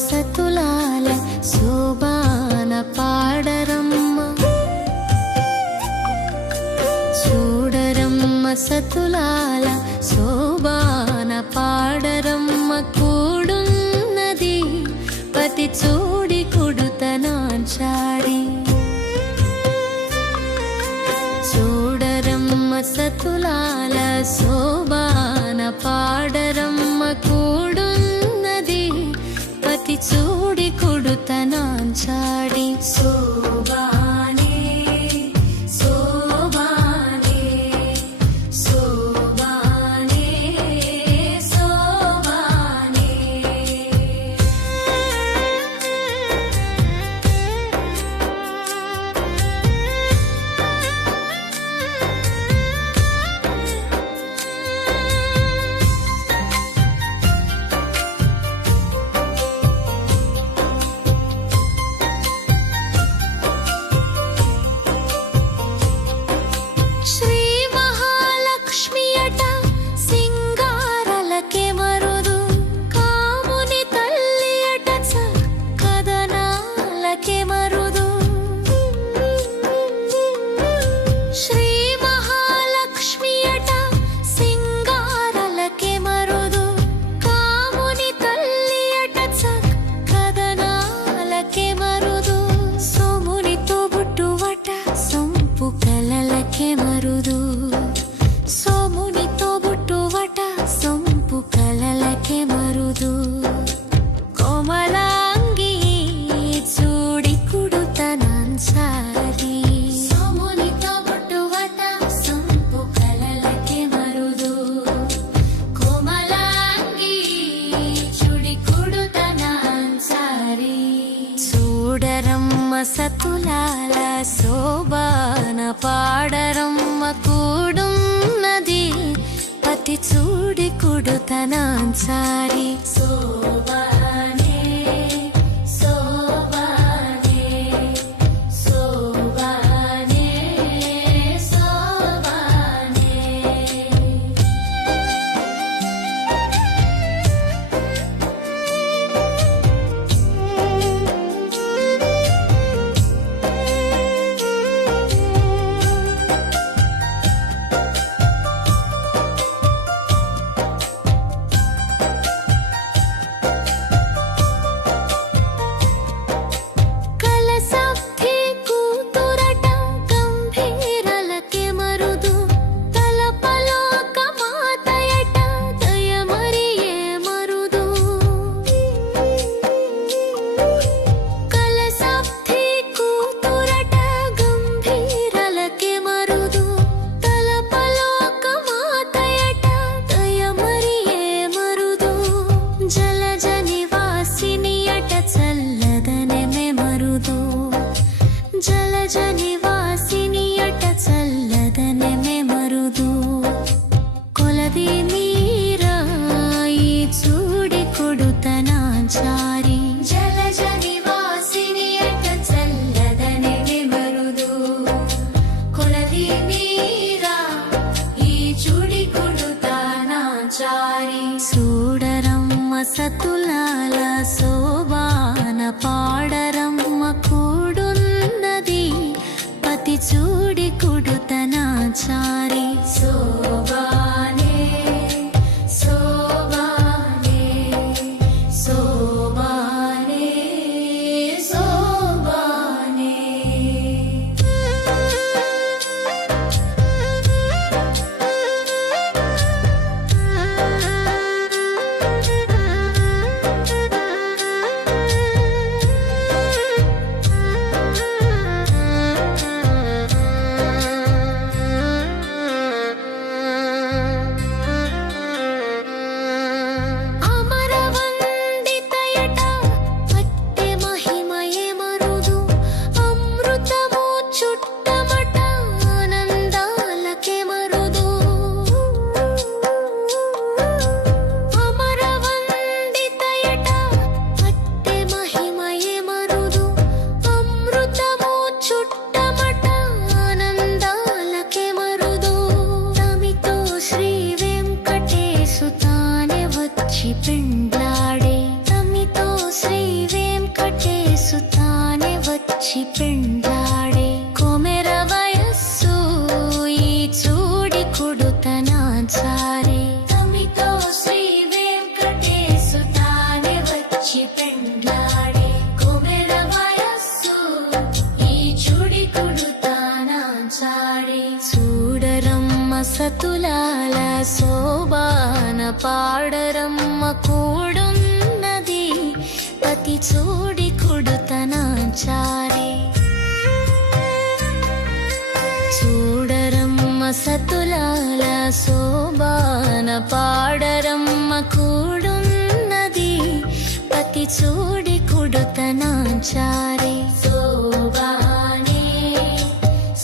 సతులాల శోభాన పాడరమ్మ చూడరమ్మ సతులాల శోభాన పాడరమ్మ కూడున్నది పతి చూడి కుడుతనాంచాడి చూడరమ్మ సతులాల శోభాన పాడరమ్మ కూడున్నది పతి చూడి కుడుతనాంచాడి శోభానే శోభానే శోభానే శోభానే శ్రీ మహాలక్ష్మి అట సింగారలకే మరుదు కాముని తల్లి అట కదనాలకే మరుదు శ్రీ మహాలక్ష్మి అట సింగారలకే మరుదు కాముని తల్లి అట కదనాలకే మరుదు సోమునితో బుట్టువట సొంపు కలలకే మరుదు సోమునితో బుట్టువట సొంపు కలలకే మరుదు కోమలాంగి చూడి కుడుతనాంచారి సోమునితో బుట్టువట సొంపు కలలకే మరుదు కోమలాంగి చూడి కుడుతనాంచారి చూడరమ్మ సతులాల శోభాన పాడరమ్మ కూడున్నది పతి చూడి కుడుతనాంచారి శోభానే శోభానే శోభానే శోభానే సుతానే వచ్చి పెండ్లాడే కొమెర వయస్సు ఈ చూడి కుడుతనాచారే తమితో శ్రీ వెంకటేశు తానే వచ్చి పెండ్లాడే కొమెర వయస్సు ఈ చూడి కుడుతనాచాడే చూడరమ్మ సతులాల శోభాన పాడరమ్మ కూడున్నది పతి చూడి కుడుతనాచారే చూడరమ్మ సతులాల శోభాన పాడరమ్మ కూడున్నది పతి చూడి కుడుతనాచారే శోభానే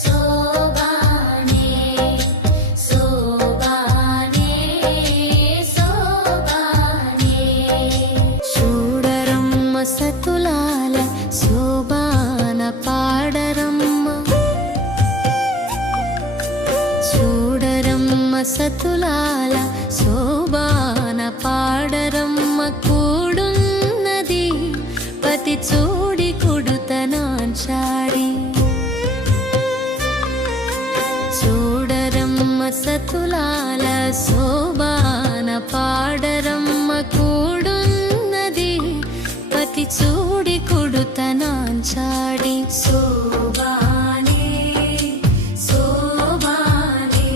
శోభానే శోభానే శోభానే చూడరమ్మ సతులాల శోభాన పాడరమ్మ చూడరమ్మ సతులాల శోభాన పాడరమ్మ కూడున్నది పతి చూడి కుడుతనాచాడి చూడరమ్మ సతులాల శోభాన పాడరమ్మ కూడున్నది పతి చూడి కుడుతనాచాడి శోభానే శోభానే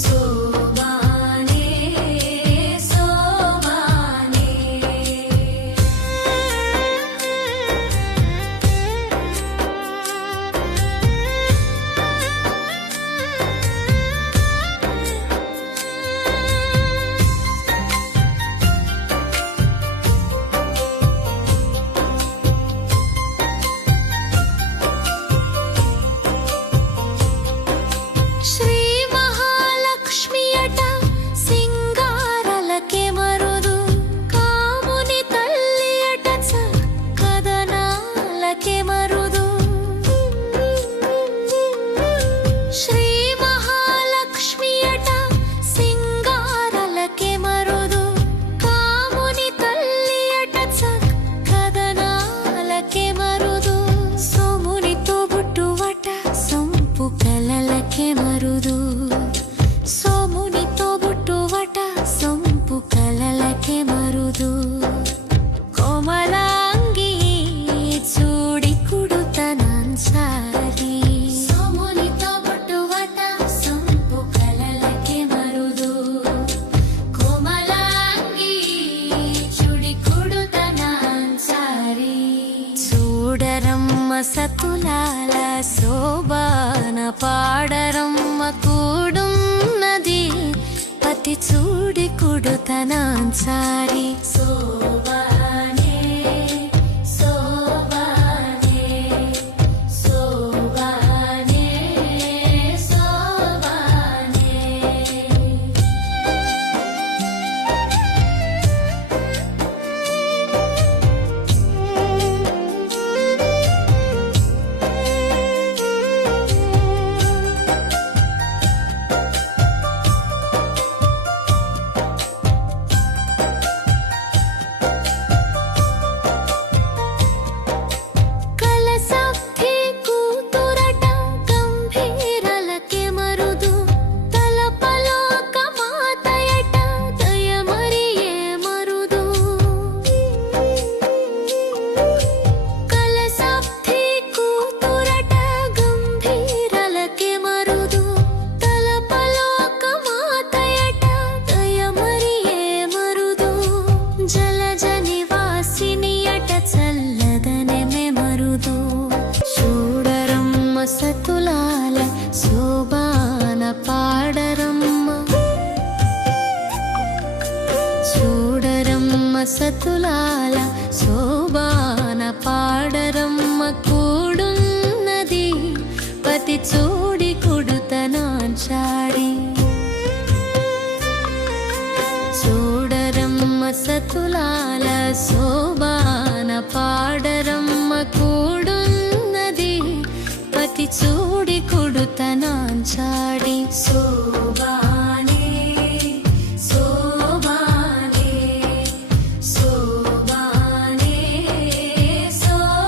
శోభానే శోభానే శ్రీ మహాలక్ష్మి అట సింగారలకే మరుదు కాముని తల్లి అట కదనాలకే మరుదు శ్రీ మహాలక్ష్మి అట సింగారలకే మరుదు కాముని తల్లి అట కదనాలకే మరుదు సోమునితో బుట్టువట సంపు కలలకే మరుదు సోమునితో బుట్టువట సంపు కలలకే మరుదు కోమలాంగి చూడి కుడుతనాచారి సోమునితో బుట్టువట సంపు కలలకే మరుదు కోమలాంగి చూడి కుడుతనాచారి చూడరమ్మ సతులాల శోభాన పాడరమ్మ కూడున్నది పతి చూడి కుడుతనాచారి శోభానే శోభానే శోభానే శోభానే కలసబ్ధి కూతురట గంభీరలకే మరుదు తలపలోక మాతయట దయమరియే మరుదు కలసబ్ధి కూతురట గంభీరలకే మరుదు తలపలోక మాతయట దయమరియే మరుదు జలజ నివాసిని అట చల్లదనమే మరుదు చూడరమ్మ సతులాల శోభాన పాడరమ్మ చూడరమ్మ సతులాల శోభాన పాడరమ్మ కూడున్నది పతి చూడి కుడుతనాచాడి చూడరమ్మ సతులాల శోభాన పాడరమ్మ కూడున్నది పతి చూడి కుడుతనాచాడి శోభానే శోభానే శోభానే శోభానే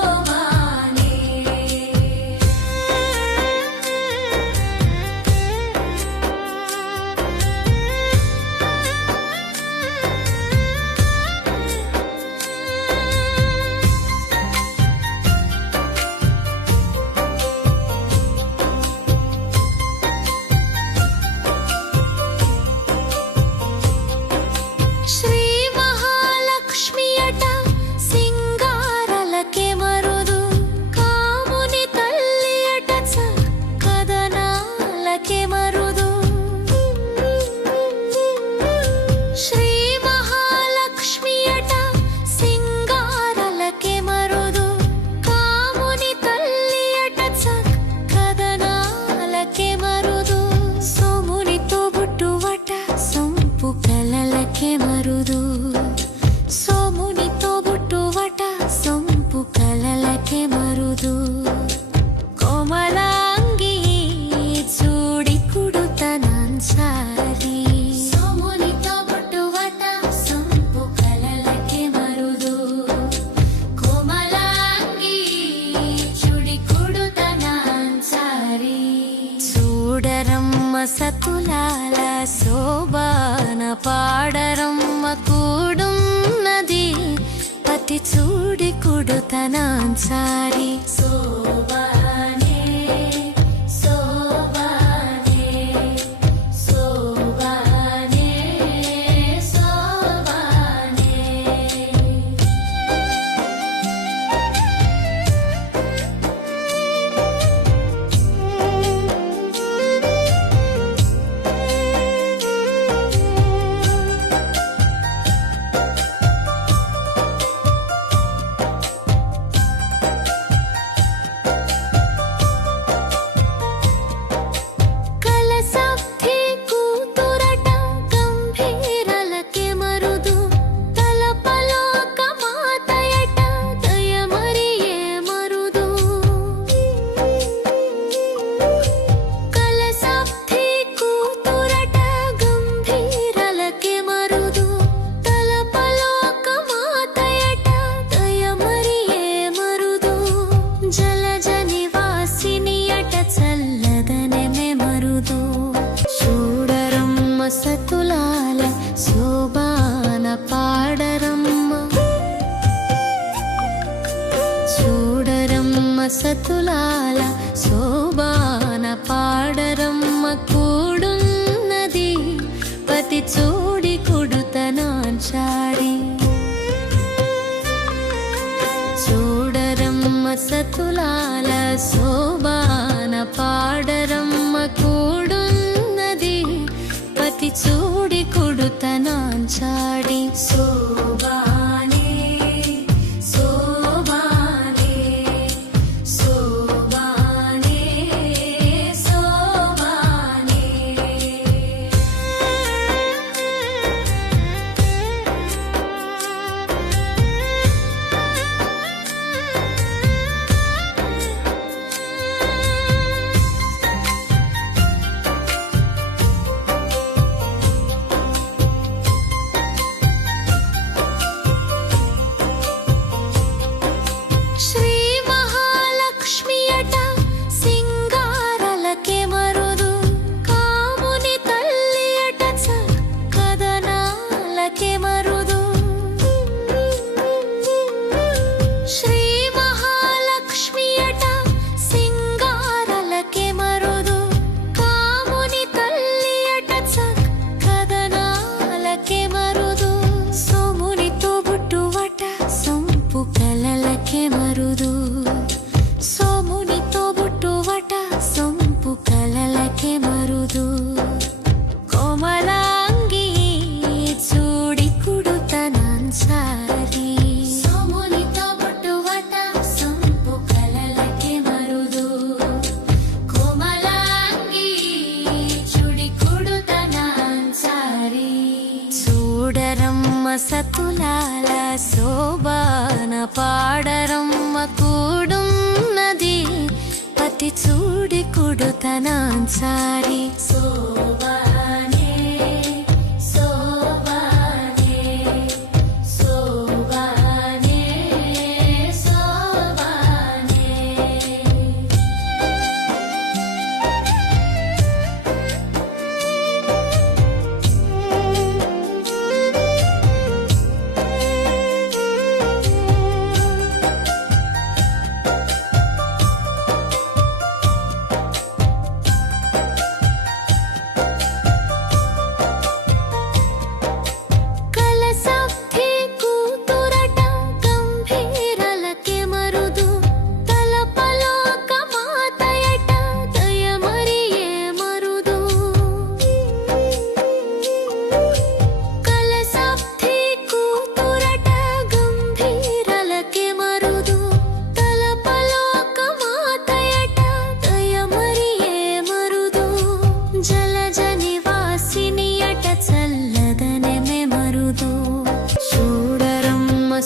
శోభాన పాడరమ్మ కూడున్నది పతి చూడి కుడుతనాన్సారి శోభానే శోభానే శోభానే శోభానే సతులాల శోభాన పాడరమ్మ చూడరమ్మ సతులాల శోభాన పాడరమ్మ కూడున్నది పతి చూడి కుడుతనాన్సారి చూడరమ్మ సతులాల శోభాన పాడరమ్మ కూడున్నది పతి చూడి కుడుతనాన్సాడి శోభానే శోభానే శోభానే శోభానే సోమునితో బుట్టువట సొంపు కలలకే మరుదు కోమలాంగి చూడి కుడుతనాన్సారి సోమునితో బుట్టువట సొంపు కలలకే మరుదు కోమలాంగి చూడి కుడుతనాన్సారి చూడరమ్మ సతులాల శోభాన పాడరమ్మ కూడున్నది పతి చూడి కుడుతనాన్సారి శోభానే శోభానే శోభానే శోభానే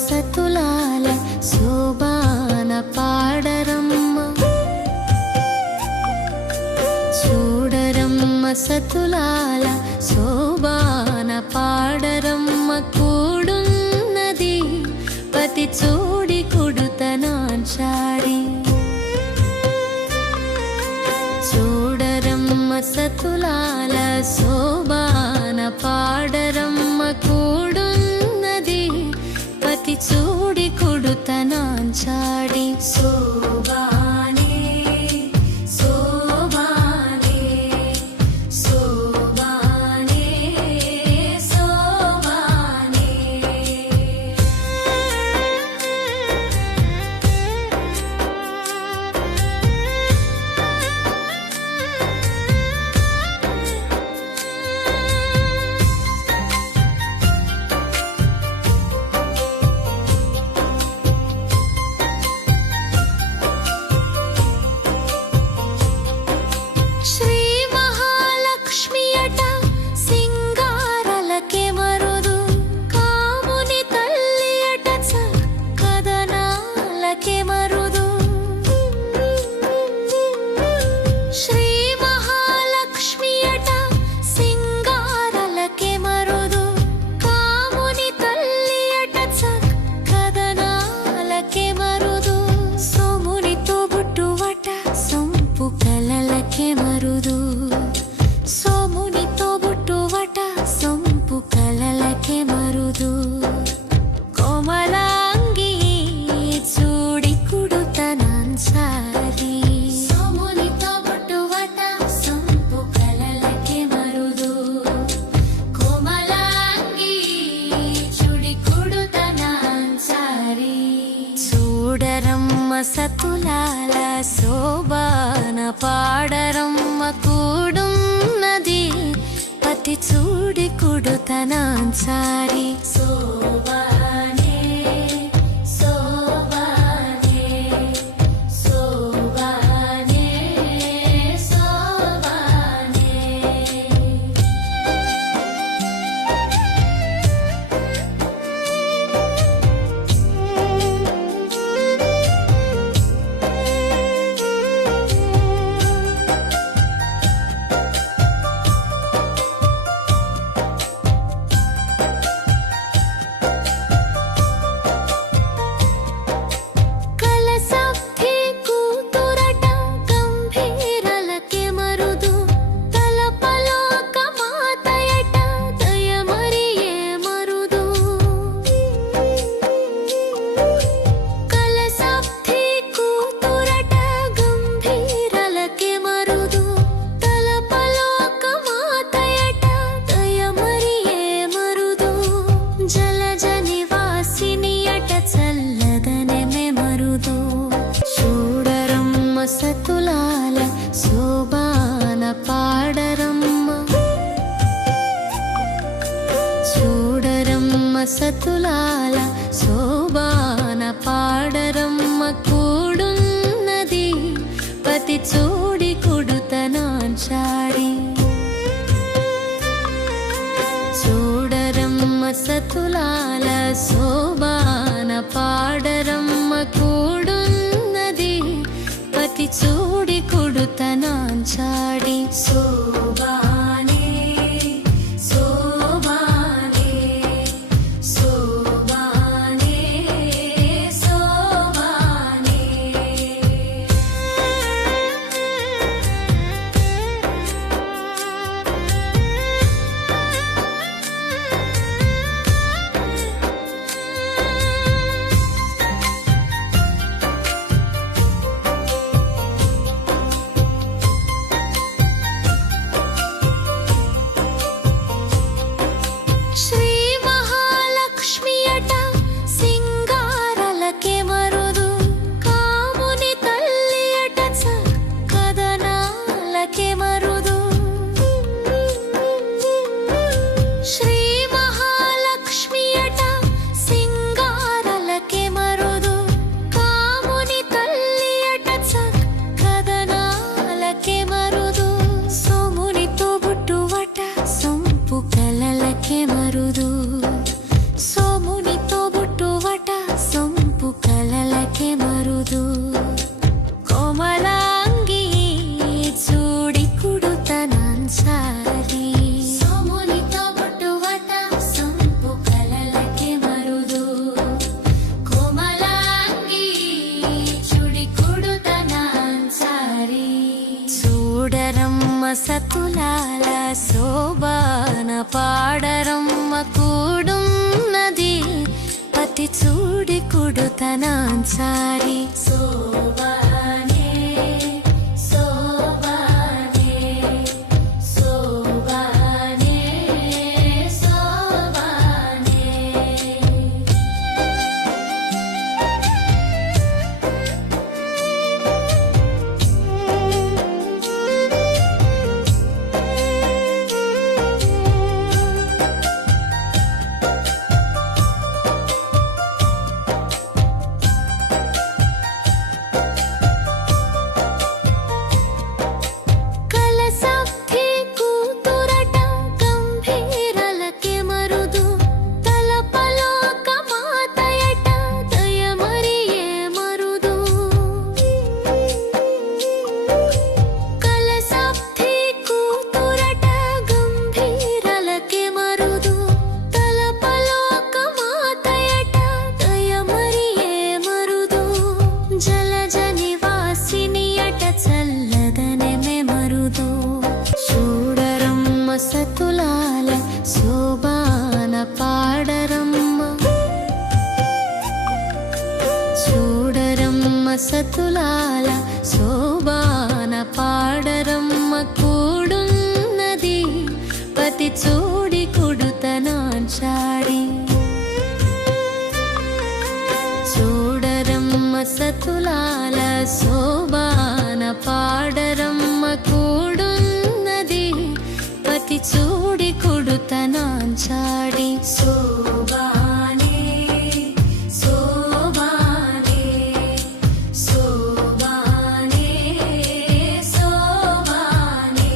సతులాల శోభాన పాడరమ్మ చూడరమ్మ సతులాల శోభాన పాడరమ్మ కూడున్నది పతి చూడి కుడుతనాన్సాడి చూడరమ్మ సతులాల శోభాన పాడరమ్మ కూడున్నది పతి చూడి కుడుతనాంచాడి శోభానే శోభానే శోభానే శోభానే శ్రీ మహాలక్ష్మి అట సింగారలకే మరుదు కాముని తల్లి అట కదనాలకే మరుదు శ్రీ మహాలక్ష్మి అట సింగారలకే మరుదు కాముని తల్లి అట కదనాలకే మరుదు సోమునితో బుట్టువట సొంపు కలలకే మరుదు సోమునితో బుట్టువట సొంపు కలలకే మరుదు కోమలాంగి చూడి కుడుతనాన్సారి సోమునితో బుట్టువట సొంపు కలలకే మరుదు కోమలాంగి చూడి కుడుతనాన్సారి చూడరమ్మ సతులాల శోభాన పాడరమ్మ కూడున్నది పతి చూడి కుడుతనాన్సారి శోభానే శోభానే శోభానే శోభానే కలసవ్వి కూతురట గంభీరలకే మరుదు తలపలోక మాతయట దయమరియే మరుదు కలసవ్వి కూతురట గంభీరలకే మరుదు తలపలోక మాతయట దయమరియే మరుదు జలజ నివాసిని అట చల్లదనమే మరుదు చూడరమ్మ సతులాల శోభాన పాడరమ్మ చూడరమ్మ సతులాల శోభాన పాడరమ్మ కూడున్నది పతి చూడి కుడుతనాంచాడి చూడరమ్మ సతులాల శోభాన పాడరమ్మ కూడున్నది పతి చూడి కుడుతనాంచాడి శోభానే శోభానే శోభానే శోభానే సతులాల శోభాన పాడరమ్మ కూడున్నది పతి చూడి కుడుతనాన్సారి శోభానే శోభానే శోభానే శోభానే సతులాల శోభాన పాడరమ్మ చూడరమ్మ సతులాల శోభాన పాడరమ్మ కూడున్నది పతి చూడి కుడుతనాన్సాడి చూడరమ్మ సతులాల శోభాన పాడరమ్మ కూడున్నది పతి చూడి కుడుతనాన్సాడి శోభానే శోభానే శోభానే శోభానే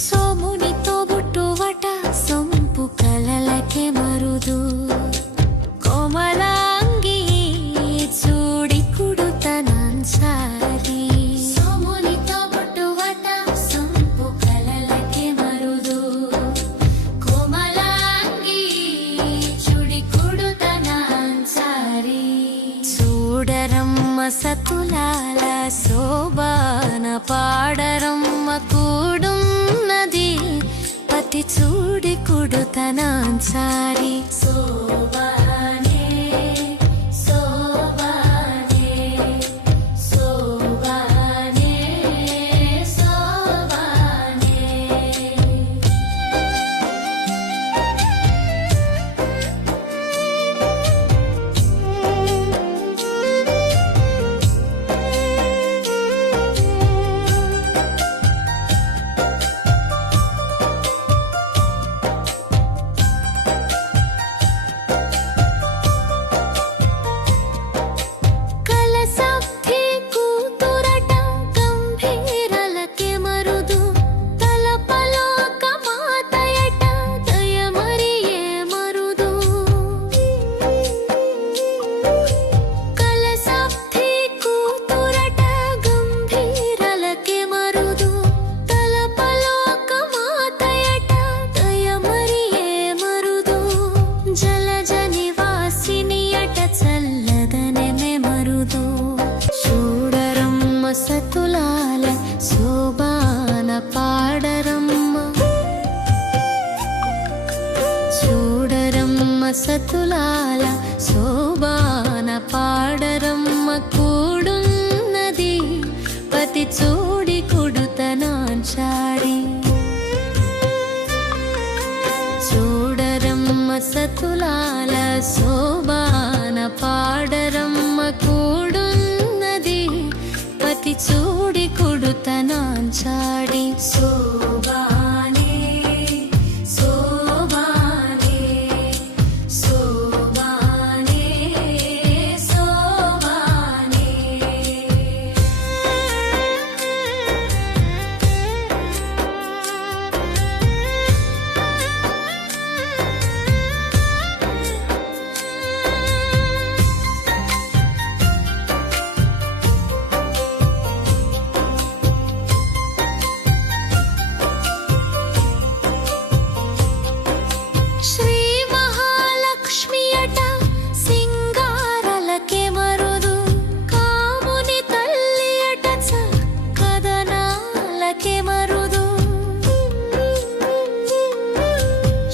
సోమునితో బుట్టువట సొంపు కలలకే మరుదు కోమలాంగి చూడి కుడుతనాన్సారి సోమునితో బుట్టువట సొంపు కలలకే మరుదు కోమలాంగి చూడి కుడుతనాన్సారి చూడరమ్మ సతులాల శోభాన పాడరమ్మ కూడున్నది పతి చూడి కుడుతనాన్సారి శోభానే శోభానే శోభానే శోభానే సతులాల శోభాన పాడరమ్మ చూడరమ్మ సతులాల శోభాన పాడరమ్మ కూడున్నది పతి చూడి కుడుతనాన్సాడి చూడరమ్మ సతులాల శోభాన పాడరమ్మ కూడున్నది పతి చూడి కుడుతనాంచాడి శోభానే శోభానే శోభానే శోభానే శ్రీ మహాలక్ష్మి అట సింగారలకే మరుదు కాముని తల్లి అట కదనాలకే మరుదు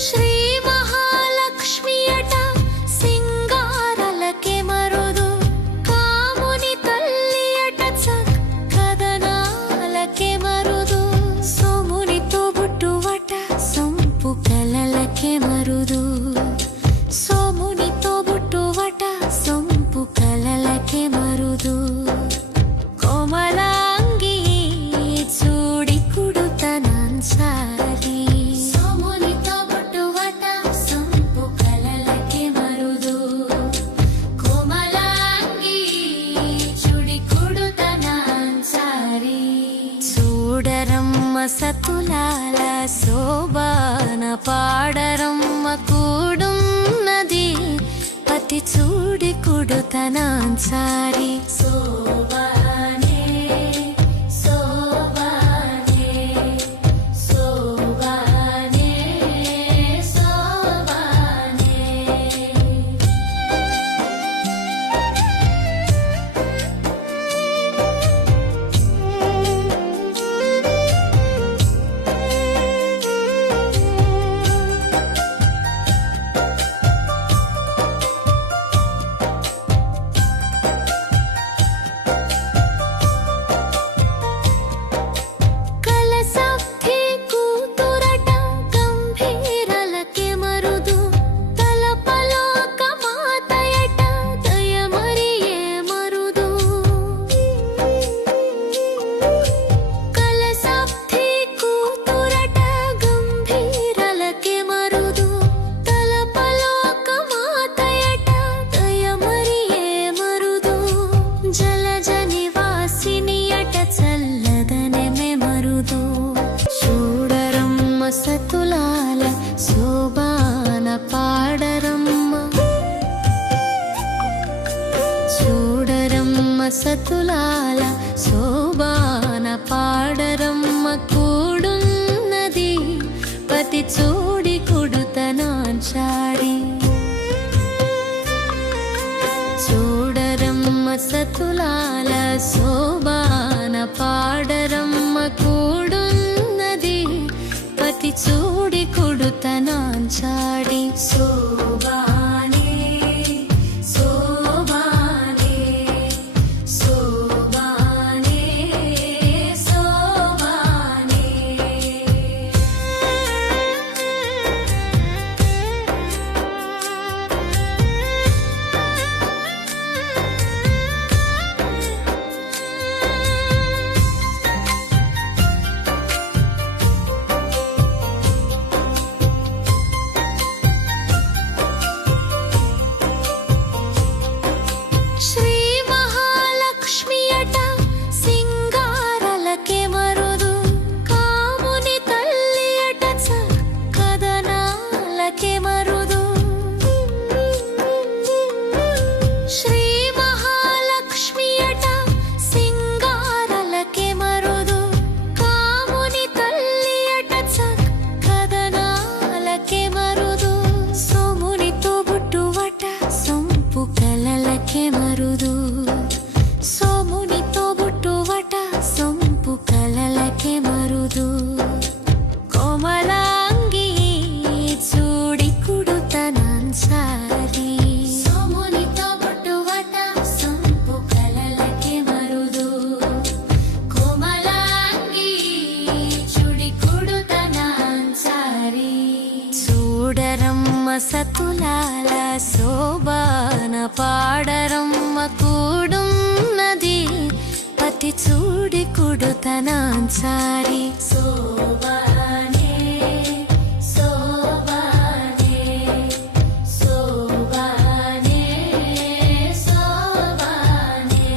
శ్రీ మహాలక్ష్మి అట సింగారలకే మరుదు కాముని తల్లి అట కదనాలకే మరుదు సోమునితో బుట్టువట సంపు కలలకే మరుదు సోమునితో బుట్టువట సంపు కలలకే మరుదు కోమలాంగి చూడి కుడుతనాన్సారి సోమునితో బుట్టువట సంపు కలలకే మరుదు కోమలాంగి చూడి కుడుతనాన్సారి చూడరమ్మ సతులాల శోభాన పాడరమ్మ కూడున్నది పతి చూడి కుడుతనాన్సారి శోభానే శోభానే శోభానే శోభానే కలసబ్ధి కూతురట గంభీరలకే మరుదు తలపలోక మాతయట దయమరియే మరుదు కలసబ్ధి కూతురట గంభీరలకే మరుదు తలపలోక మాతయట దయమరియే మరుదు జలజ నివాసిని అట చల్లదనమే మరుదు చూడరమ్మ సతులాల శోభాన పాడరమ్మ చూడరమ్మ సతులాల శోభాన పాడరమ్మ కూడున్నది పతి చూడి కుడుతనాన్చాడి చూడరమ్మ సతులాల శోభాన పాడరమ్మ కూడున్నది పతి చూడి కుడుతనాన్చాడి శోభానే శోభానే శోభానే శోభానే శ్రీ మహాలక్ష్మి అట సింగారలకే మరుదు కాముని తల్లి అట కదనాలకే మరుదు శ్రీ మహాలక్ష్మి అట సింగారలకే మరుదు కాముని తల్లి అట కదనాలకే మరుదు సోమునితో బుట్టువట సంపు కలలకే మరుదు సోమునితో బుట్టువట సంపు కలలకే మరుదు కోమలాంగి చూడి కుడుతనాన్సారి సోమునితో బుట్టువట సంపు కలలకే మరుదు కోమలాంగి చూడి కుడుతనాన్సారి చూడరమ్మ సతులాల శోభాన పాడరమ్మ కూడున్నది పతి చూడి కుడుతనాన్సారి శోభానే శోభానే శోభానే శోభానే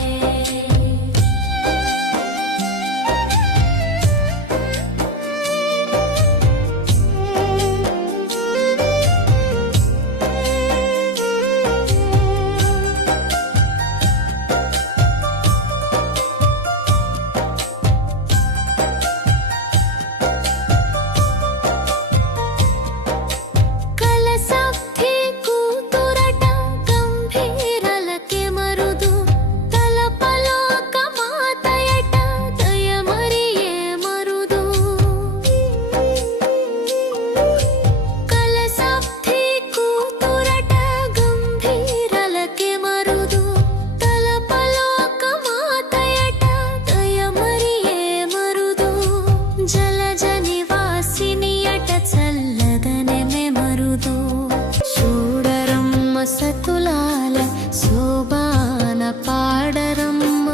సతులాల శోభాన పాడరమ్మ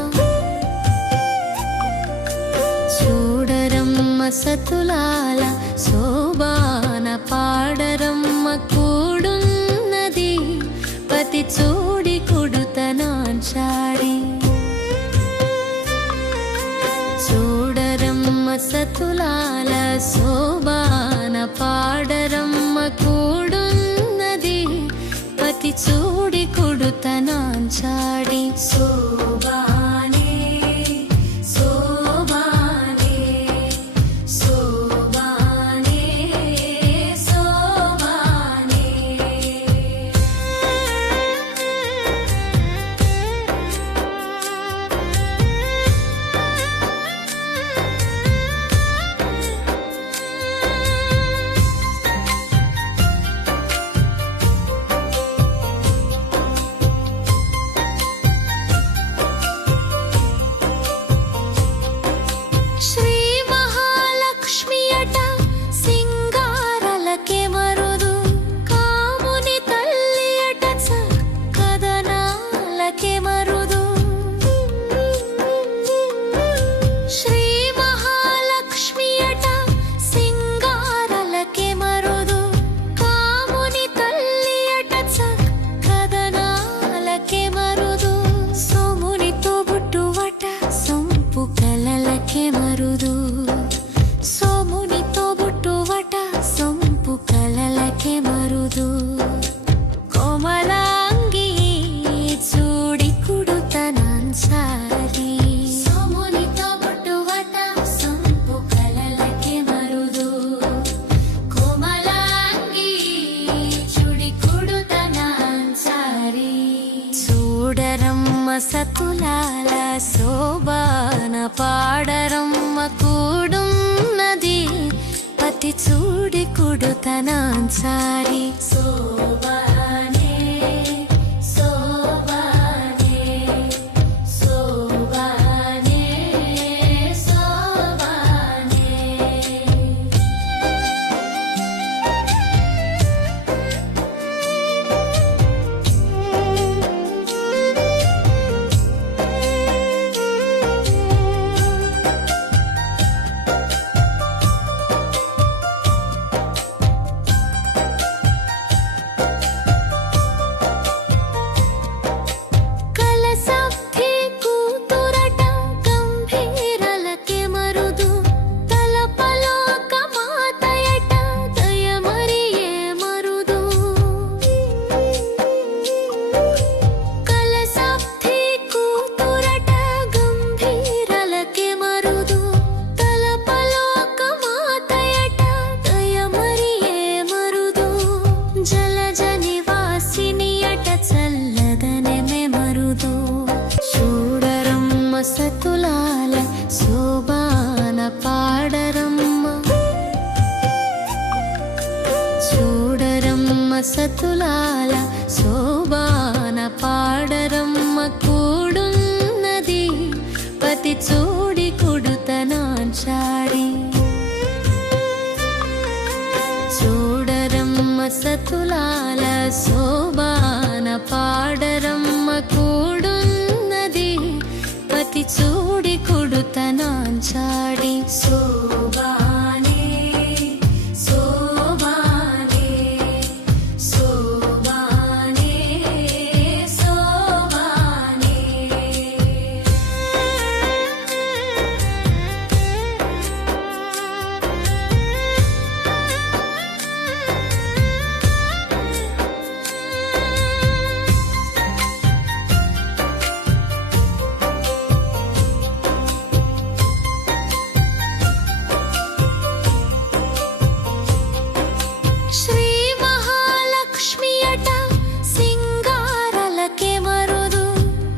చూడరమ్మ సతులాల శోభాన పాడరమ్మ కూడున్నది పతి చూడి కుడుతనాన్సారి చూడరమ్మ సతులాల శోభాన పాడరమ్మ కూడున్నది పతి చూడి కుడుతనాన్సాడి శోభానే శోభానే శోభానే శోభానే సోమునితో బుట్టువట సొంపు కలలకే మరుదు కోమలాంగి చూడి కుడుతనాన్సారి సోమునితో బుట్టువట సొంపు కలలకే మరుదు కోమలాంగి చూడి కుడుతనాన్సారి చూడరమ్మ సతులాల శోభాన పాడరమ్మ కూడున్నది పతి చూడి కుడుతనాన్సారి శోభానే శోభానే శోభానే శోభానే సతులాల శోభాన పాడరమ్మ చూడరమ్మ సతులాల శోభాన పాడరమ్మ కూడున్నది పతి చూడి కుడుతనాన్సాడి చూడరమ్మ సతులాల శోభాన పాడరమ్మ కూడున్నది పతి చూడి కుడుతనాంచాడి శోభానే శోభానే శోభానే శోభానే శ్రీ మహాలక్ష్మి అట సింగారలకే మరుదు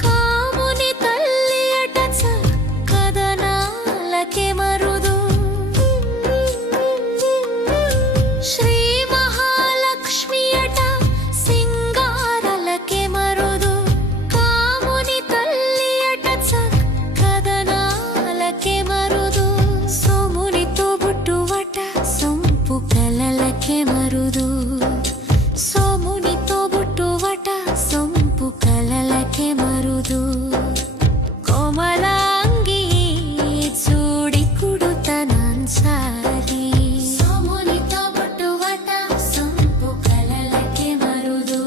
కాముని తల్లి అట కదనాలకే మరుదు శ్రీ మహాలక్ష్మి అట సింగారలకే మరుదు కాముని తల్లి అట కదనాలకే మరుదు సోమునితో బుట్టువట సొంపు కలలకే మరుదు సోమునితో బుట్టువట సొంపు కలలకే మరుదు కోమలాంగి చూడి కుడుతనాన్సారి సోమునితో బుట్టువట సొంపు కలలకే మరుదు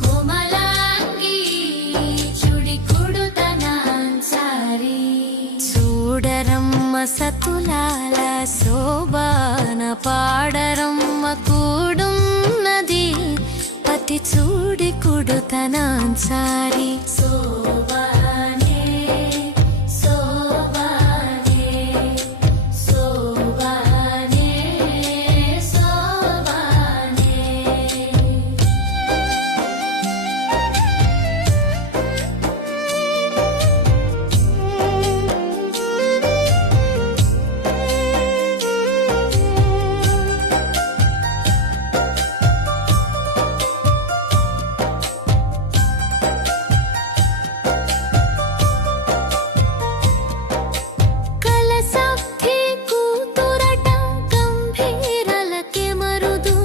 కోమలాంగి చూడి కుడుతనాన్సారి చూడరమ్మ సతులాల శోభాన పాడరమ్మ కూడున్నది పతి చూడి కుడుతనాన్సారి శోభానే శోభానే శోభానే శోభానే కలసబ్ధి కూతురట గంభీరలకే మరుదు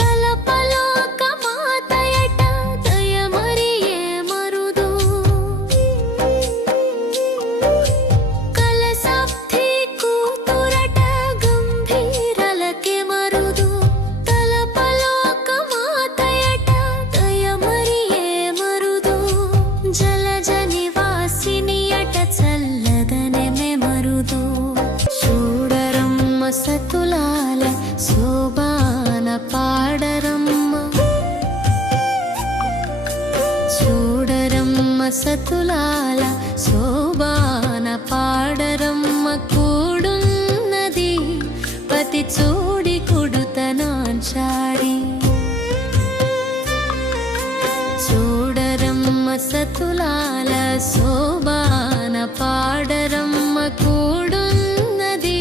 తలపలోక మాతయట దయమరియే మరుదు కలసబ్ధి కూతురట గంభీరలకే మరుదు తలపలోక మాతయట దయమరియే మరుదు జలజ నివాసిని అట చల్లదనమే మరుదు చూడరమ్మ సతులాల శోభాన పాడరమ్మ చూడరమ్మ సతులాల శోభాన పాడరమ్మ కూడున్నది పతి చూడి కుడుతనాన్చాడి చూడరమ్మ సతులాల శోభాన పాడరమ్మ కూడున్నది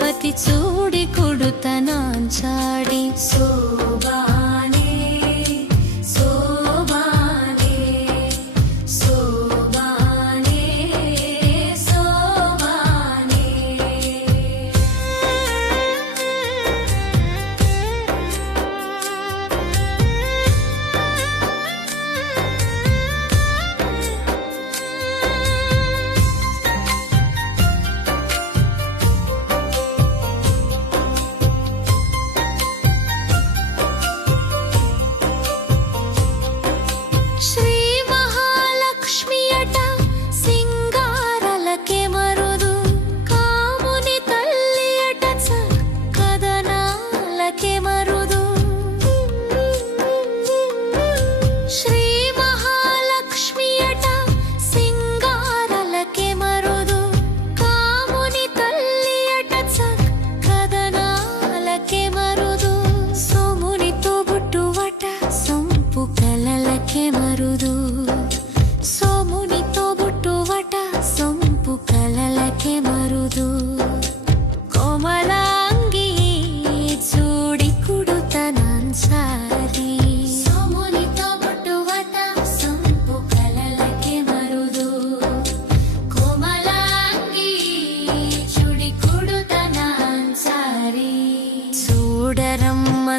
పతి చూడి కుడుతనాంచాడి శోభానే శోభానే శోభానే శోభానే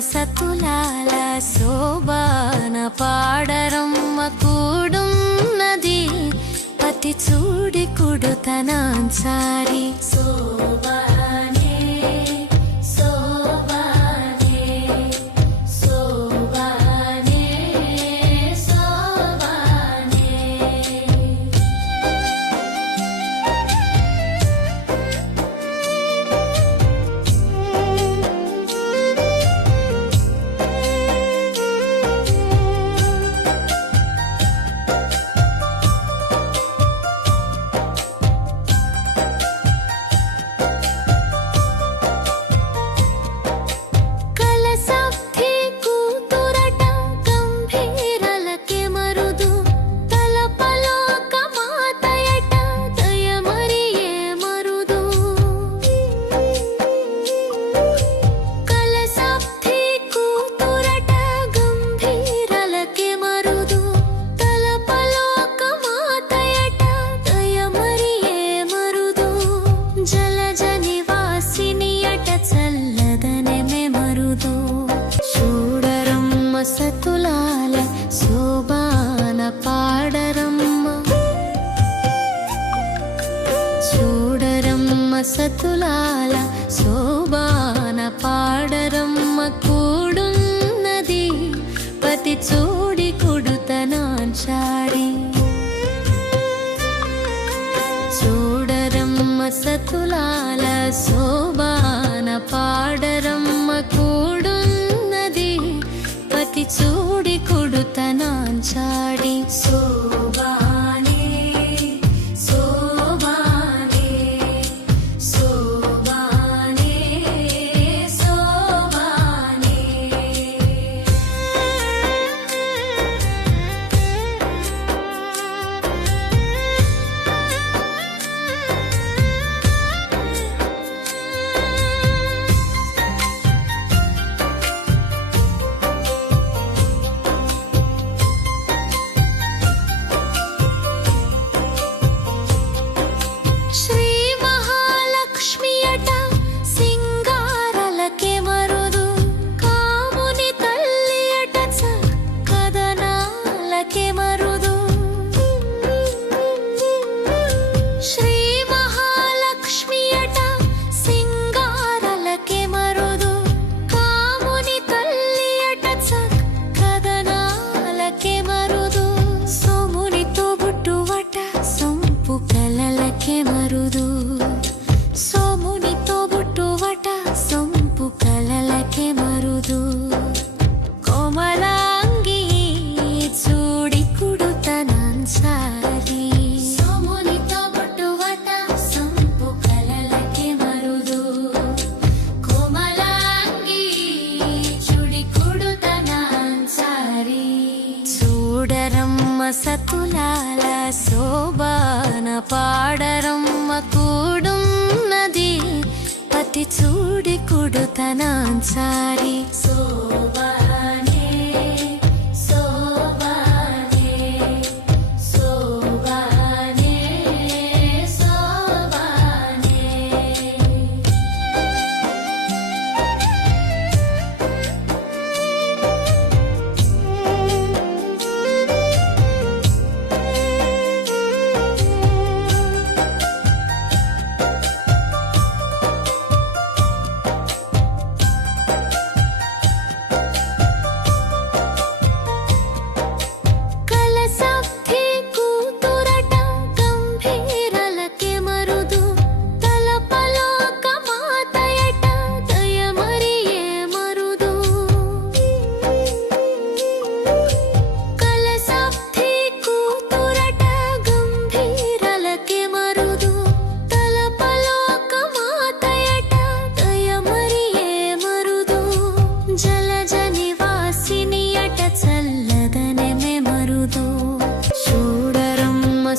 సతులాల శోభాన పాడరమ్మ కూడున్నది పతి చూడి కుడుతనాన్సారి శోభానే శోభానే శోభానే శోభానే సతులాల శోభాన పాడరమ్మ చూడరమ్మ సతులాల శోభాన పాడరమ్మ కూడున్నది పతి చూడి కుడుతనాన్సాడి చూడరమ్మ సతులాల శోభాన పాడరమ్మ కూడున్నది పతి చూడి కుడుతనాన్సాడి శోభానే శోభానే శోభానే శోభానే సోమునితో బుట్టువట సొంపు కలలకే మరుదు కోమలాంగి చూడి కుడుతనాన్సారి సోమునితో బుట్టువట సొంపు కలలకే మరుదు కోమలాంగి చూడి కుడుతనాన్సారి చూడరమ్మ సతులాల శోభాన పాడరమ్మ కూడున్నది పతి చూడి కుడుతనాన్సారి శోభానే శోభానే శోభానే శోభానే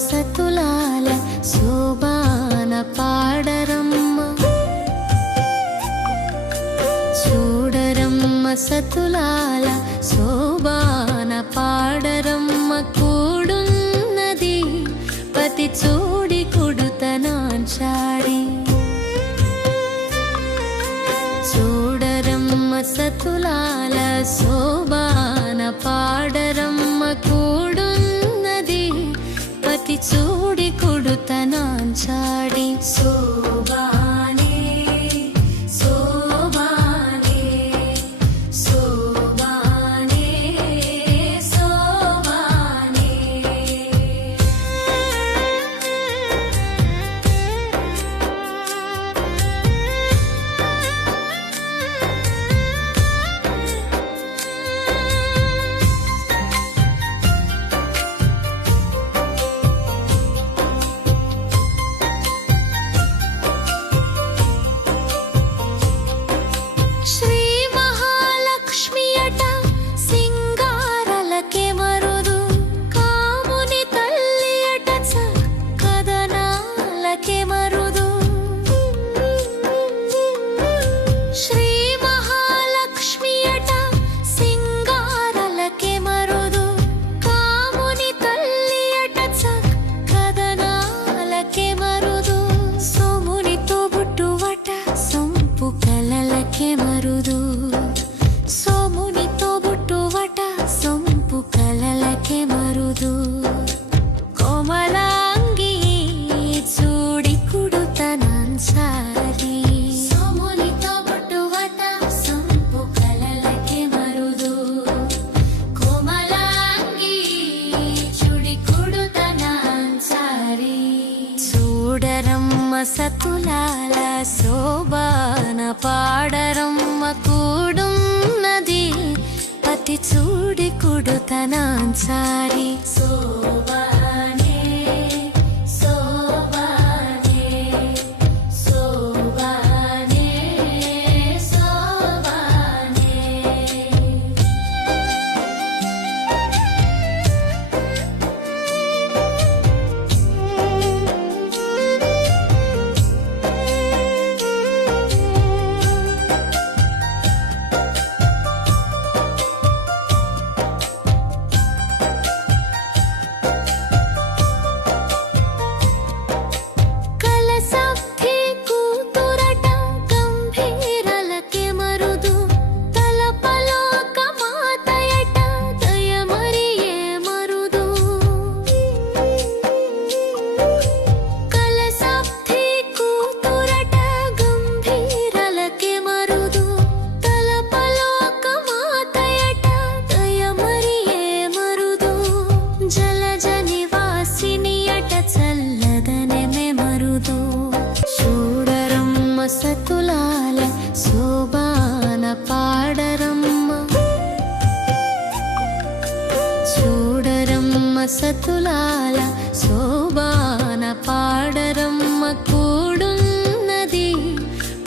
సతులాల శోభాన పాడరమ్మ చూడరమ్మ సతులాల శోభాన పాడరమ్మ కూడున్నది పతి చూడి కుడుతనాన్సాడి చూడరమ్మ సతులాల శోభాన పాడరమ్మ కూడున్నది పతి చూడి కుడుతనాంచాడి శోభానే శోభానే శోభానే శోభానే శ్రీ మహాలక్ష్మి అట సింగారలకే మరుదు కాముని తల్లి అట కదనాలకే మరుదు శ్రీ మహాలక్ష్మి అట సింగారలకే మరుదు కాముని తల్లి అట కదనాలకే మరుదు సోమునితో బుట్టువట సొంపు కలలకే మరుదు సోమునితో బుట్టువట సొంపు కలలకే మరుదు కోమలాంగి చూడి కుడుతనాన్సారి సోమునితో బుట్టువట సొంపు కలలకే మరుదు కోమలాంగి చూడి కుడుతనాన్సారి చూడరమ్మ సతులాల శోభాన పాడరమ్మ కూడున్నది పతి చూడి కుడుతనాన్సారి శోభానే శోభానే శోభానే శోభానే కలసబ్ధి కూతురట గంభీరలకే మరుదు తలపలోక మాతయట దయమరియే మరుదు కలసబ్ధి కూతురట గంభీరలకే మరుదు తలపలోక మాతయట దయమరియే మరుదు జలజ నివాసిని అట చల్లదనమే మరుదు చూడరమ్మ సతులాల శోభాన పాడరమ్మ చూడరమ్మ సతులాల శోభాన పాడరమ్మ కూడున్నది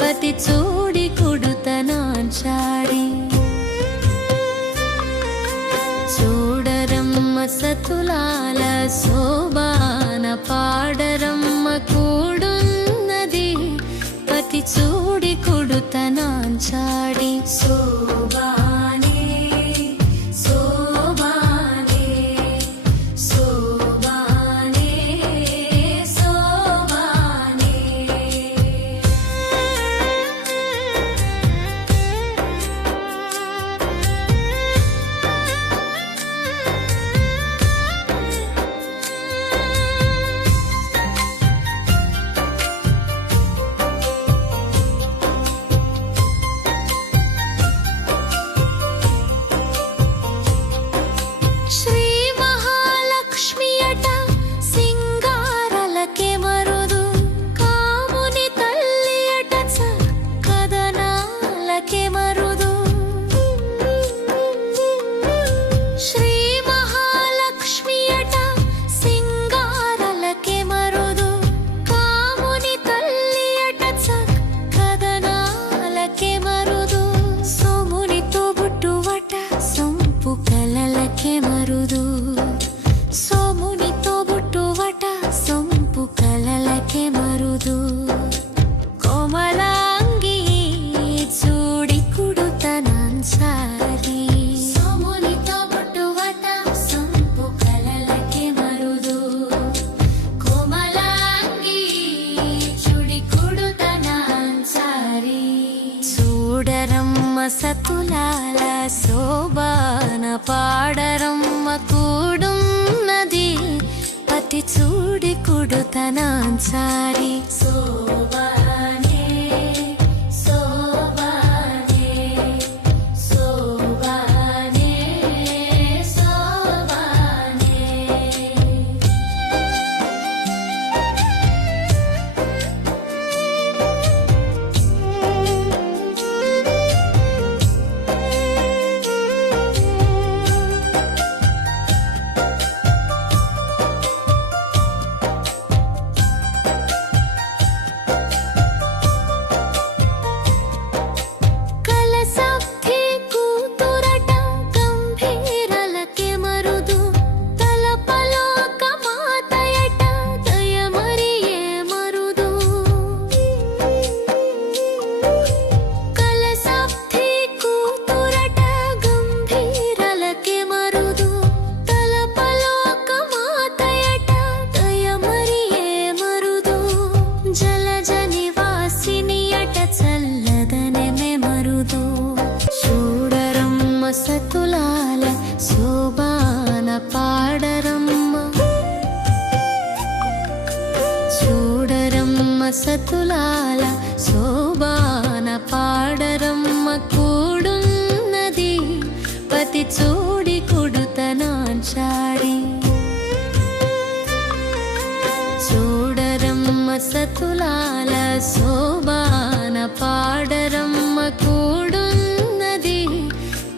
పతి చూడి కుడుతనాంచాడి చూడరమ్మ సతులాల శోభాన పాడరమ్మ కూడున్నది పతి చూడి కుడుతనాంచాడి శోభానే శోభానే శోభానే శోభానే శ్రీ మహాలక్ష్మి అట సింగారలకే మరుదు కాముని తల్లి అట కదనాలకే మరుదు శ్రీ మహాలక్ష్మి అట సింగారలకే మరుదు కాముని తల్లి అట కదనాలకే మరుదు సోమునితో బుట్టువట సొంపు కలలకే మరుదు సోమునితో బుట్టువట సొంపు కలలకే మరుదు కోమలాంగి చూడి కుడుతనాన్సారి సోమునితో బుట్టువట సొంపు కలలకే మరుదు కోమలాంగి చూడి కుడుతనాన్సారి చూడరమ్మ సతులాల శోభాన పాడరమ్మ కూడున్నది పతి చూడి కుడుతనాన్సారి శోభానే శోభానే శోభానే శోభానే సతులాల శోభాన పాడరమ్మ చూడరమ్మ సతులాల శోభాన పాడరమ్మ కూడున్నది పతి చూడి కుడుతనాన్సారి చూడరమ్మ సతులాల శోభాన పాడరమ్మ కూడున్నది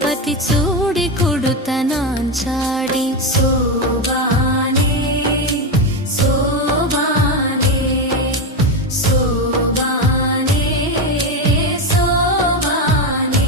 పతి చూడి కుడుతనాన్సాడి శోభానే శోభానే శోభానే శోభానే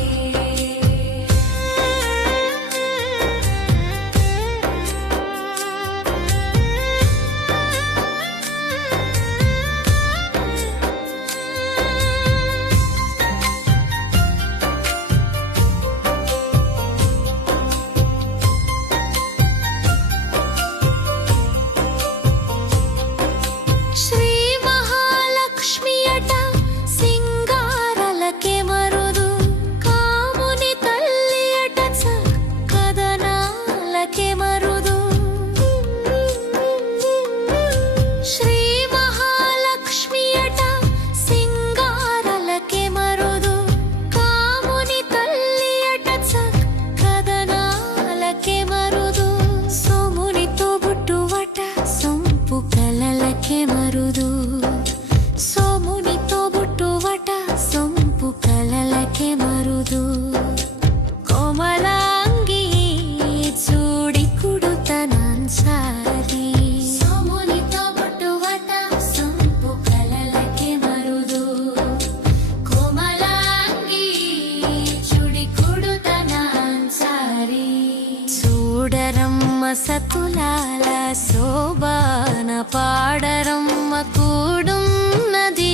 సోమునితో బుట్టువట సొంపు కలలకే మరుదు కోమలాంగి చూడి కుడుతనాన్సారి సోమునితో బుట్టువట సొంపు కలలకే మరుదు కోమలాంగి చూడి కుడుతనాన్సారి చూడరమ్మ సతులాల శోభాన పాడరమ్మ కూడున్నది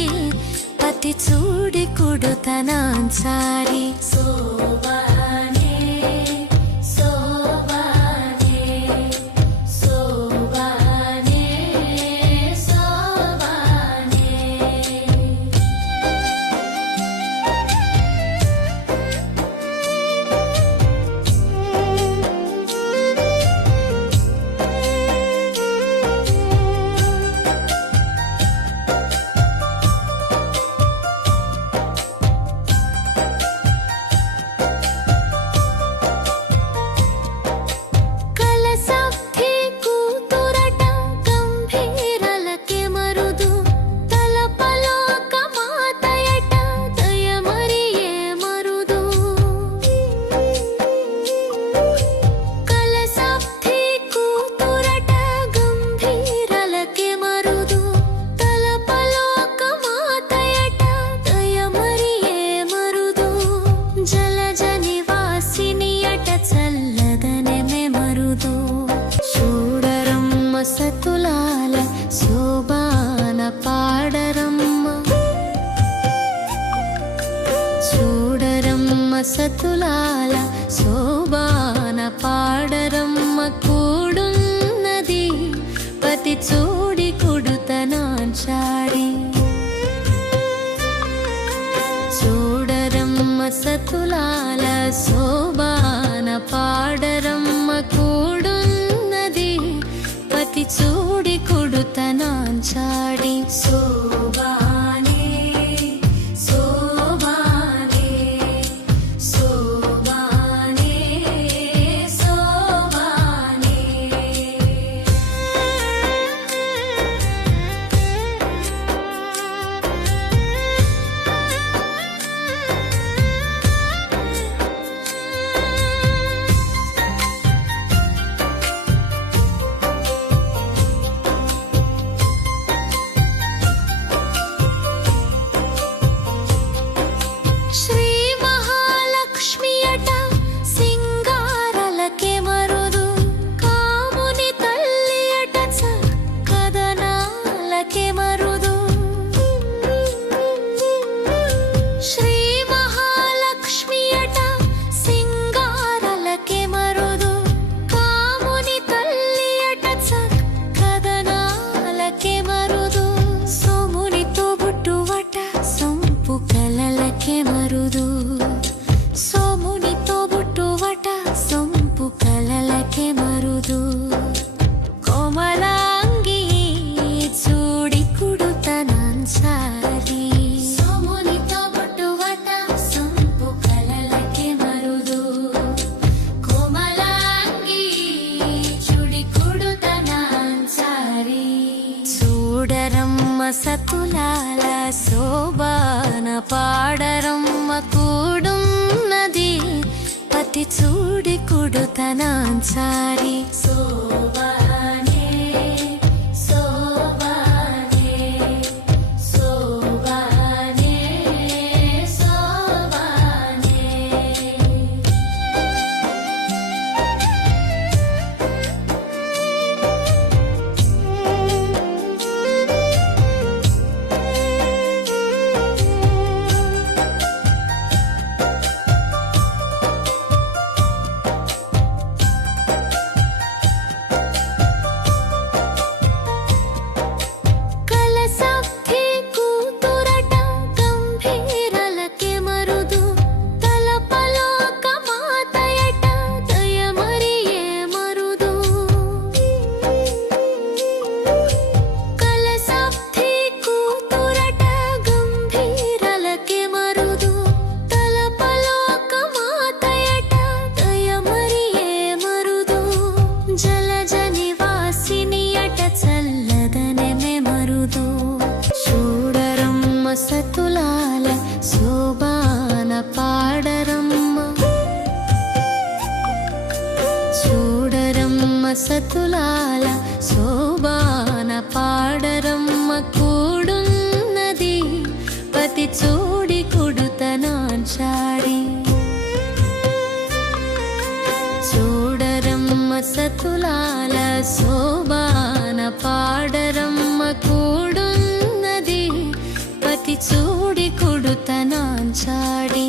పతి చూడి కుడుతనాన్సారి శోభానే శోభానే శోభానే శోభానే సతులాల శోభాన పాడరమ్మ చూడరమ్మ సతులాల శోభాన పాడరమ్మ కూడున్నది పతి చూడి కుడుతనాన్సాడి చూడరమ్మ సతులాల శోభాన పాడరమ్మ కూడున్నది పతి చూడి కుడుతనాంచాడి శోభానే శోభానే శోభానే శోభానే శ్రీ మహాలక్ష్మి అట సింగారలకే మరుదు కాముని తల్లి అట కదనాలకే మరుదు శ్రీ మహాలక్ష్మి అట సింగారలకే మరుదు కాముని తల్లి అట కదనాలకే మరుదు సోమునితో బుట్టువట సొంపు కలలకే మరుదు సోమునితో బుట్టువట సొంపు కలలకే మరుదు కోమలాంగి చూడి కుడుతనాంచారి సోమునితో బుట్టువట సొంపు కలలకే మరుదు కోమలాంగి చూడి కుడుతనాంచారి చూడరమ్మ సతులాల శోభాన పాడరమ్మ కూడున్నది పతి చూడి కుడుతనాంచారి శోభానే శోభానే శోభానే శోభానే కలసబ్ధి కూతురట గంభీరలకే మరుదు తలపలోక మాతయట దయమరియే మరుదు కలసబ్ధి కూతురట గంభీరలకే మరుదు తలపలోక మాతయట దయమరియే మరుదు జలజ నివాసిని అట చల్లదనమే మరుదు చూడరమ్మ సతులాల శోభాన పాడరమ్మ చూడరమ్మ సతులాల శోభాన పాడరమ్మ కూడున్నది పతి చూడి కుడుతనాంచాడి చూడరమ్మ సతులాల శోభాన పాడరమ్మ కూడున్నది పతి చూడి కుడుతనాంచాడి